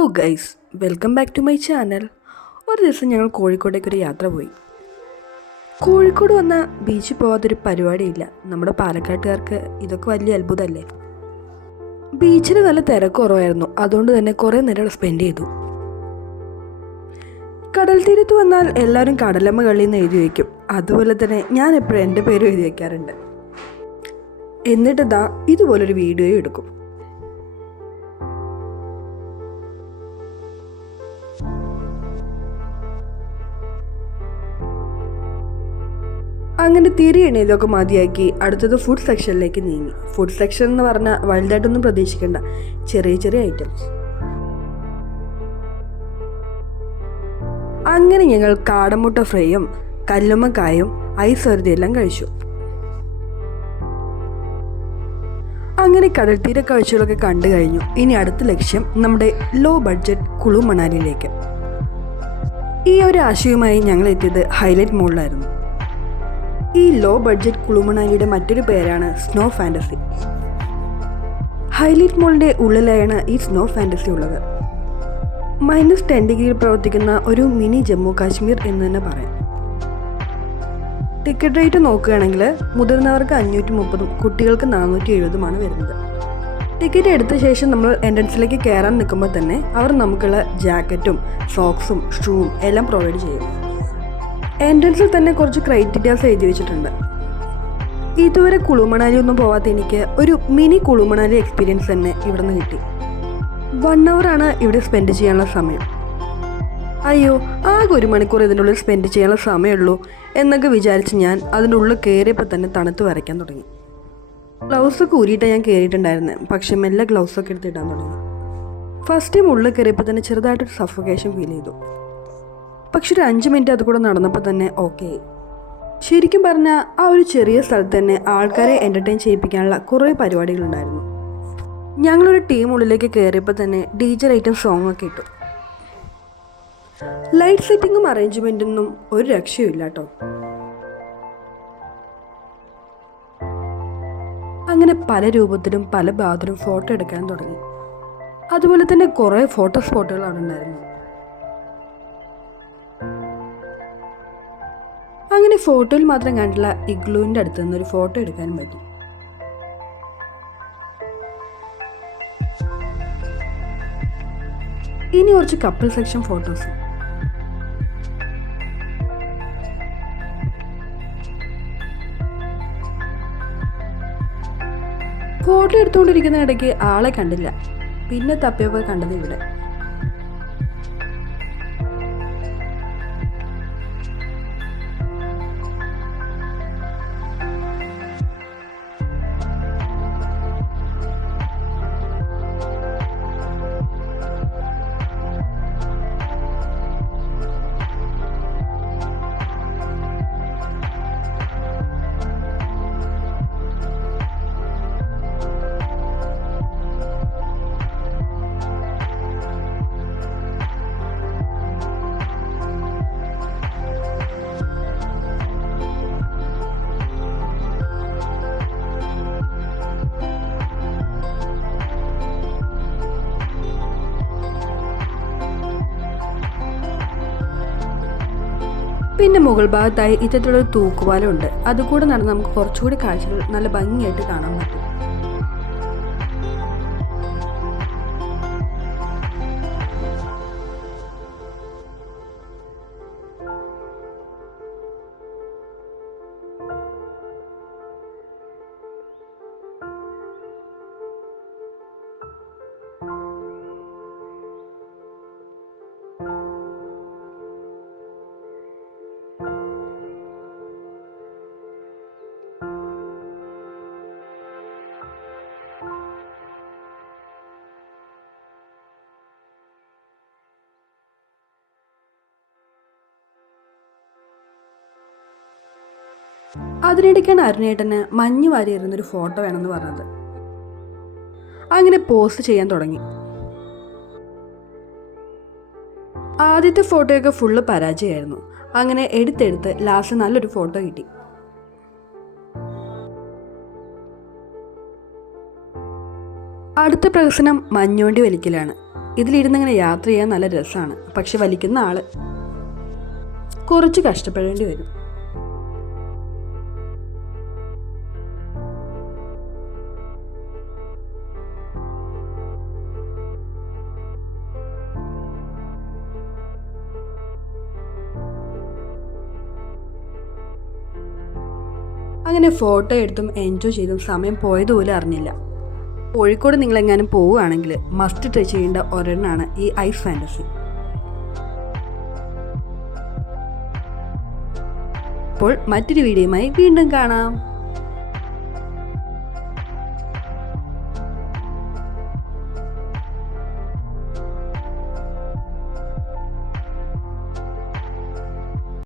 Hello guys, welcome back to my channel. ഒരു ദിവസം ഞങ്ങൾ കോഴിക്കോട്ടേക്കൊരു യാത്ര പോയി. കോഴിക്കോട് വന്ന ബീച്ചിൽ പോകാത്തൊരു പരിപാടിയില്ല. നമ്മുടെ പാലക്കാട്ടുകാർക്ക് ഇതൊക്കെ വലിയ അത്ഭുതമല്ലേ. ബീച്ചിൽ നല്ല തിരക്ക് കുറവായിരുന്നു, അതുകൊണ്ട് തന്നെ കുറേ നേരം സ്പെൻഡ് ചെയ്തു. കടൽ തീരത്ത് വന്നാൽ എല്ലാവരും കടലമ്മ കള്ളിന്ന് എഴുതി വയ്ക്കും. അതുപോലെ തന്നെ ഞാൻ എപ്പോഴും എൻ്റെ പേരും എഴുതി വയ്ക്കാറുണ്ട്. എന്നിട്ട് ഇതുപോലൊരു വീഡിയോ എടുക്കും. അങ്ങനെ തിരിയണയിലൊക്കെ മതിയാക്കി അടുത്തത് ഫുഡ് സെക്ഷനിലേക്ക് നീങ്ങി. ഫുഡ് സെക്ഷൻ എന്ന് പറഞ്ഞാൽ വലുതായിട്ടൊന്നും പ്രതീക്ഷിക്കേണ്ട, ചെറിയ ചെറിയ ഐറ്റംസ്. അങ്ങനെ ഞങ്ങൾ കാടമുട്ട ഫ്രൈയും കല്ലുമ്മക്കായും ഐസ് വരുതിയെല്ലാം കഴിച്ചു. അങ്ങനെ കടൽത്തീര കാഴ്ചകളൊക്കെ കണ്ടു കഴിഞ്ഞു. ഇനി അടുത്ത ലക്ഷ്യം നമ്മുടെ ലോ ബഡ്ജറ്റ് കുളു മണാലിയിലേക്ക്. ഈ ഒരു ആശയവുമായി ഞങ്ങൾ എത്തിയത് ഹൈലൈറ്റ് മോളിലായിരുന്നു. ഈ ലോ ബഡ്ജറ്റ് കുളു മണാലിയുടെ മറ്റൊരു പേരാണ് സ്നോ ഫാൻറ്റസി. ഹൈലൈറ്റ് മോളിൻ്റെ ഉള്ളിലായാണ് ഈ സ്നോ ഫാൻറ്റസി ഉള്ളത്. -10 ഡിഗ്രിയിൽ പ്രവർത്തിക്കുന്ന ഒരു മിനി ജമ്മു കാശ്മീർ എന്ന് തന്നെ പറയാം. ടിക്കറ്റ് റേറ്റ് നോക്കുകയാണെങ്കിൽ മുതിർന്നവർക്ക് 530, കുട്ടികൾക്ക് 470 വരുന്നത്. ടിക്കറ്റ് എടുത്ത ശേഷം നമ്മൾ എൻട്രൻസിലേക്ക് കയറാൻ നിൽക്കുമ്പോൾ തന്നെ അവർ നമുക്കുള്ള ജാക്കറ്റും സോക്സും ഷൂവും എല്ലാം പ്രൊവൈഡ് ചെയ്യും. എൻട്രൻസിൽ തന്നെ കുറച്ച് ക്രൈറ്റീരിയാസ് എഴുതി വെച്ചിട്ടുണ്ട്. ഇതുവരെ കുളു മണാലി ഒന്നും പോകാത്ത എനിക്ക് ഒരു മിനി കുളു മണാലി എക്സ്പീരിയൻസ് തന്നെ ഇവിടെ നിന്ന് കിട്ടി. 1 hour ഇവിടെ സ്പെൻഡ് ചെയ്യാനുള്ള സമയം. അയ്യോ, ആകെ 1 മണിക്കൂർ ഇതിനുള്ളിൽ സ്പെൻഡ് ചെയ്യാനുള്ള സമയമുള്ളൂ എന്നൊക്കെ വിചാരിച്ച് ഞാൻ അതിൻ്റെ ഉള്ളിൽ കയറിയപ്പോൾ തന്നെ തണുത്ത് വരയ്ക്കാൻ തുടങ്ങി. ഗ്ലൗസൊക്കെ ഊരിയിട്ടാണ് ഞാൻ കയറിയിട്ടുണ്ടായിരുന്നത്, പക്ഷെ മെല്ലെ ഗ്ലൗസൊക്കെ എടുത്തിടാൻ തുടങ്ങി. ഫസ്റ്റ് ടൈം ഉള്ളിൽ കയറിയപ്പോൾ തന്നെ ചെറുതായിട്ടൊരു സഫോക്കേഷൻ ഫീൽ ചെയ്തു. പക്ഷെ ഒരു 5 മിനിറ്റ് അതുകൂടെ നടന്നപ്പോൾ തന്നെ ഓക്കെ ആയി. ശരിക്കും പറഞ്ഞാൽ ആ ഒരു ചെറിയ സ്ഥലത്ത് തന്നെ ആൾക്കാരെ എൻ്റർടൈൻ ചെയ്യിപ്പിക്കാനുള്ള കുറേ പരിപാടികളുണ്ടായിരുന്നു. ഞങ്ങളൊരു ടീം ഉള്ളിലേക്ക് കയറിയപ്പോൾ തന്നെ DJ ഐറ്റം സോങ് ഒക്കെ ഇട്ടു. ലൈറ്റ് സെറ്റിങ്ങും അറേഞ്ച്മെൻറ്റൊന്നും ഒരു രക്ഷയുമില്ല കേട്ടോ. അങ്ങനെ പല രൂപത്തിലും പല ഭാഗത്തിലും ഫോട്ടോ എടുക്കാൻ തുടങ്ങി. അതുപോലെ തന്നെ കുറേ ഫോട്ടോ സ്പോട്ടുകൾ അവിടെ ഉണ്ടായിരുന്നു. അങ്ങനെ ഫോട്ടോയിൽ മാത്രം കണ്ടുള്ള ഇഗ്ലൂവിൻ്റെ അടുത്ത് നിന്നൊരു ഫോട്ടോ എടുക്കാനും പറ്റി. ഇനി കുറച്ച് കപ്പിൾ സെക്ഷൻ ഫോട്ടോസ്. ഫോട്ടോ എടുത്തുകൊണ്ടിരിക്കുന്ന ഇടയ്ക്ക് ആളെ കണ്ടില്ല. പിന്നെ തപ്പിയപ്പോൾ കണ്ടത് ഇവിടെ. പിന്നെ മുകൾ ഭാഗത്തായി ഇത്തരത്തിലുള്ള തൂക്കുപാലം ഉണ്ട്. അതുകൂടെ നടന്ന് നമുക്ക് കുറച്ചുകൂടി കാഴ്ചകൾ നല്ല ഭംഗിയായിട്ട് കാണാൻ പറ്റും. അതിനിടയ്ക്കാണ് അരുണേട്ടന് മഞ്ഞ് വാരി എറിയുന്നൊരു ഫോട്ടോ വേണമെന്ന് പറഞ്ഞത്. അങ്ങനെ പോസ്റ്റ് ചെയ്യാൻ തുടങ്ങി. ആദ്യത്തെ ഫോട്ടോയൊക്കെ ഫുള്ള് പരാജയമായിരുന്നു. അങ്ങനെ എടുത്തെടുത്ത് ലാസ്റ്റ് നല്ലൊരു ഫോട്ടോ കിട്ടി. അടുത്ത പ്രഹസനം മഞ്ഞുവണ്ടി വലിക്കലാണ്. ഇതിലിരുന്നിങ്ങനെ യാത്ര ചെയ്യാൻ നല്ല രസമാണ്. പക്ഷെ വലിക്കുന്ന ആള് കുറച്ച് കഷ്ടപ്പെടേണ്ടി വരും. അങ്ങനെ ഫോട്ടോ എടുത്തും എൻജോയ് ചെയ്തും സമയം പോയതുപോലെ അറിഞ്ഞില്ല. കോഴിക്കോട് നിങ്ങളെങ്ങാനും പോവുകയാണെങ്കിൽ മസ്റ്റ് ട്രൈ ചെയ്യേണ്ട ഒരെണ്ണമാണ് ഈ ഐസ് ഫാൻറ്റസി. അപ്പോൾ മറ്റൊരു വീഡിയോയുമായി വീണ്ടും കാണാം.